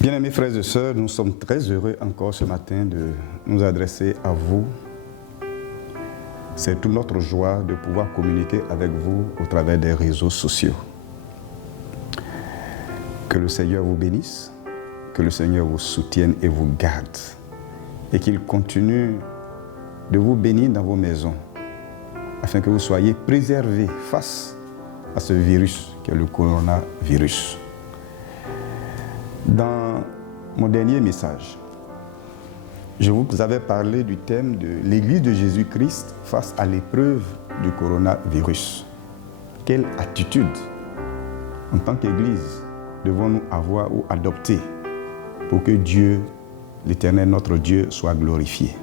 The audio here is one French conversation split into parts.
Bien-aimés frères et sœurs, nous sommes très heureux encore ce matin de nous adresser à vous. C'est toute notre joie de pouvoir communiquer avec vous au travers des réseaux sociaux. Que le Seigneur vous bénisse, que le Seigneur vous soutienne et vous garde, et qu'il continue de vous bénir dans vos maisons, afin que vous soyez préservés face à ce virus qui est le coronavirus. Dans mon dernier message, je vous avais parlé du thème de l'Église de Jésus-Christ face à l'épreuve du coronavirus. Quelle attitude, en tant qu'Église, devons-nous avoir ou adopter pour que Dieu, l'Éternel, notre Dieu, soit glorifié?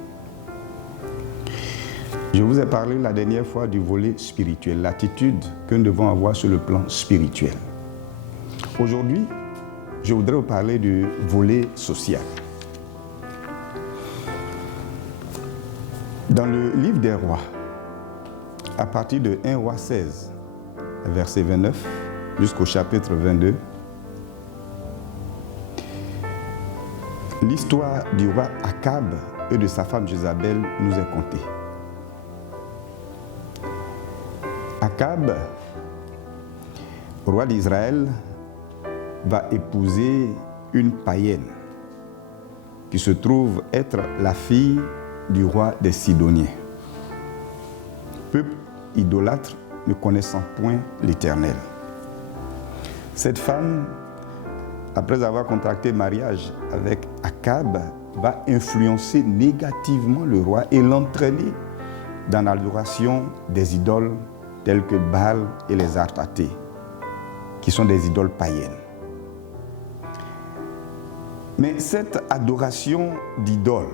Je vous ai parlé la dernière fois du volet spirituel, l'attitude que nous devons avoir sur le plan spirituel. Aujourd'hui, je voudrais vous parler du volet social. Dans le livre des rois, à partir de 1 roi 16, verset 29, jusqu'au chapitre 22, l'histoire du roi Akab et de sa femme Jézabel nous est contée. Akab, roi d'Israël, va épouser une païenne qui se trouve être la fille du roi des Sidoniens. Peuple idolâtre ne connaissant point l'Éternel. Cette femme, après avoir contracté mariage avec Akab, va influencer négativement le roi et l'entraîner dans l'adoration des idoles telles que Baal et les Astartés, qui sont des idoles païennes. Mais cette adoration d'idoles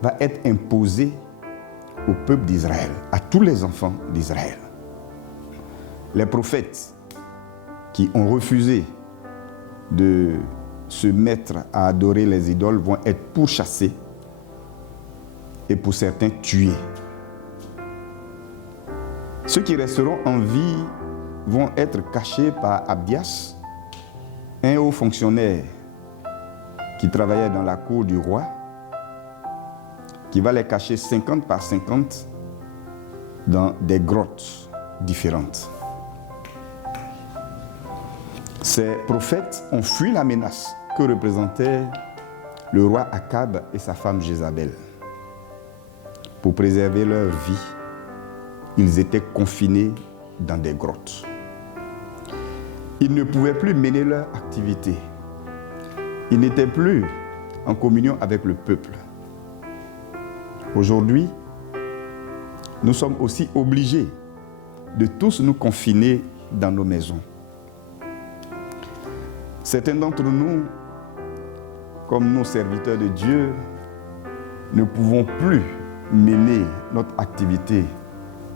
va être imposée au peuple d'Israël, à tous les enfants d'Israël. Les prophètes qui ont refusé de se mettre à adorer les idoles vont être pourchassés et pour certains tués. Ceux qui resteront en vie vont être cachés par Abdias, un haut fonctionnaire qui travaillait dans la cour du roi, qui va les cacher 50 par 50 dans des grottes différentes. Ces prophètes ont fui la menace que représentaient le roi Akab et sa femme Jézabel. Pour préserver leur vie, ils étaient confinés dans des grottes. Ils ne pouvaient plus mener leur activité. Ils n'étaient plus en communion avec le peuple. Aujourd'hui, nous sommes aussi obligés de tous nous confiner dans nos maisons. Certains d'entre nous, comme nos serviteurs de Dieu, ne pouvons plus mener notre activité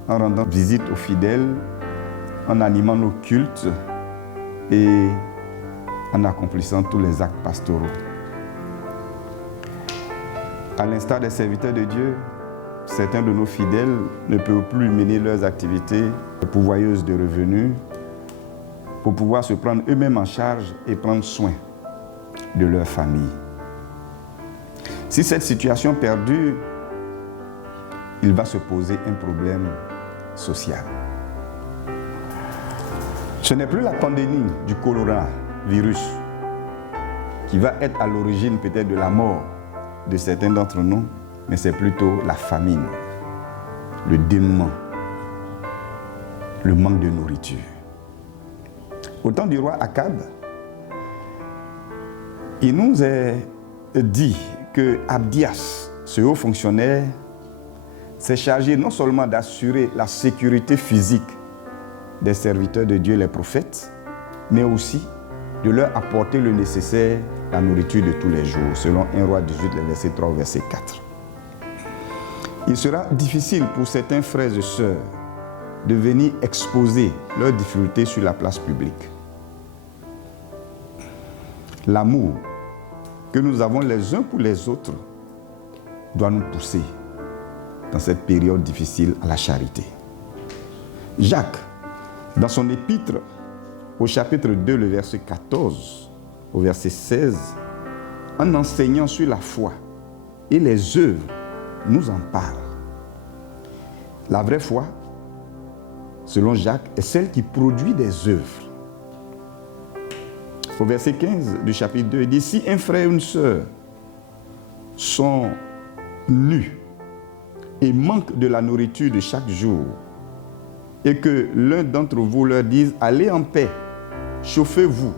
en rendant visite aux fidèles, en animant nos cultes et en accomplissant tous les actes pastoraux. À l'instar des serviteurs de Dieu, certains de nos fidèles ne peuvent plus mener leurs activités pourvoyeuses de revenus pour pouvoir se prendre eux-mêmes en charge et prendre soin de leur famille. Si cette situation perdure, il va se poser un problème social. Ce n'est plus la pandémie du coronavirus qui va être à l'origine peut-être de la mort de certains d'entre nous, mais c'est plutôt la famine, le dénuement, le manque de nourriture. Au temps du roi Akab, il nous est dit que Abdias, ce haut fonctionnaire, s'est chargé non seulement d'assurer la sécurité physique des serviteurs de Dieu, les prophètes, mais aussi de leur apporter le nécessaire, la nourriture de tous les jours, selon 1 roi 18, les versets 3 au verset 4. Il sera difficile pour certains frères et sœurs de venir exposer leurs difficultés sur la place publique. L'amour que nous avons les uns pour les autres doit nous pousser dans cette période difficile à la charité. Jacques, dans son épître au chapitre 2, le verset 14, au verset 16, en enseignant sur la foi et les œuvres, nous en parle. La vraie foi, selon Jacques, est celle qui produit des œuvres. Au verset 15 du chapitre 2, il dit, si un frère et une sœur sont nus et manquent de la nourriture de chaque jour, et que l'un d'entre vous leur dise, allez en paix, chauffez-vous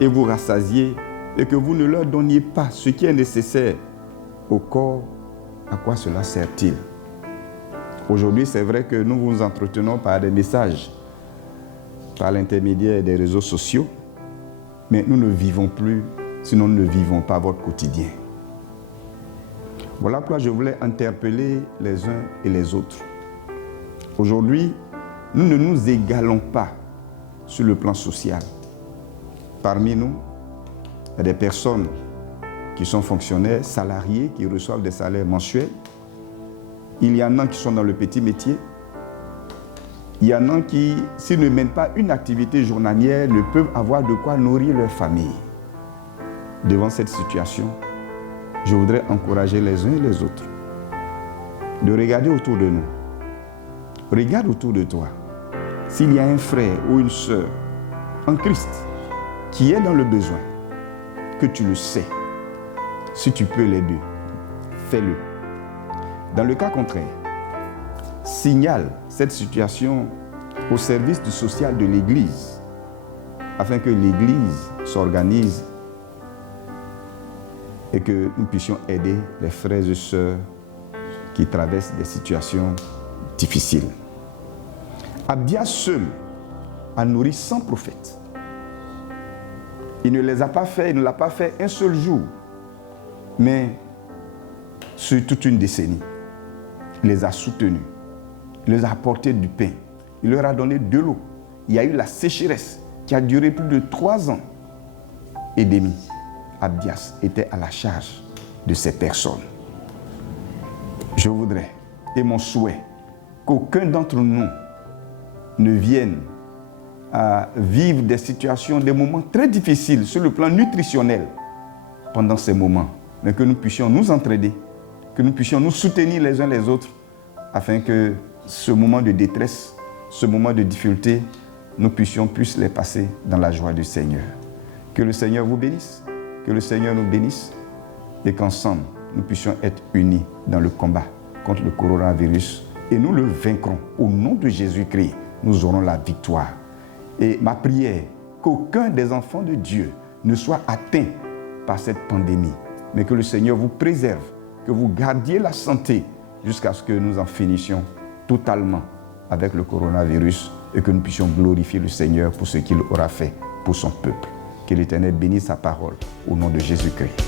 et vous rassasiez, et que vous ne leur donniez pas ce qui est nécessaire au corps, à quoi cela sert-il? Aujourd'hui, c'est vrai que nous vous entretenons par des messages, par l'intermédiaire des réseaux sociaux, mais nous ne vivons plus, sinon nous ne vivons pas votre quotidien. Voilà pourquoi je voulais interpeller les uns et les autres. Aujourd'hui, nous ne nous égalons pas sur le plan social. Parmi nous, il y a des personnes qui sont fonctionnaires, salariés, qui reçoivent des salaires mensuels. Il y en a qui sont dans le petit métier. Il y en a qui, s'ils ne mènent pas une activité journalière, ne peuvent avoir de quoi nourrir leur famille. Devant cette situation, je voudrais encourager les uns et les autres de regarder autour de nous. Regarde autour de toi. S'il y a un frère ou une sœur en Christ qui est dans le besoin, que tu le sais, si tu peux l'aider, fais-le. Dans le cas contraire, signale cette situation au service du social de l'Église, afin que l'Église s'organise et que nous puissions aider les frères et sœurs qui traversent des situations difficiles. Abdias seul a nourri 100 prophètes. Il ne les a pas fait, il ne l'a pas fait un seul jour, mais sur toute une décennie. Il les a soutenus, il les a apporté du pain, il leur a donné de l'eau. Il y a eu la sécheresse qui a duré plus de 3 ans et demi. Abdias était à la charge de ces personnes. Je voudrais, et mon souhait, qu'aucun d'entre nous ne vienne à vivre des situations, des moments très difficiles sur le plan nutritionnel pendant ces moments, mais que nous puissions nous entraider, que nous puissions nous soutenir les uns les autres, afin que ce moment de détresse, ce moment de difficulté, nous puissions plus les passer dans la joie du Seigneur. Que le Seigneur vous bénisse, que le Seigneur nous bénisse, et qu'ensemble, nous puissions être unis dans le combat contre le coronavirus, et nous le vaincrons. Au nom de Jésus-Christ, nous aurons la victoire. Et ma prière, qu'aucun des enfants de Dieu ne soit atteint par cette pandémie, mais que le Seigneur vous préserve, que vous gardiez la santé jusqu'à ce que nous en finissions totalement avec le coronavirus et que nous puissions glorifier le Seigneur pour ce qu'il aura fait pour son peuple. Que l'Éternel bénisse sa parole au nom de Jésus-Christ.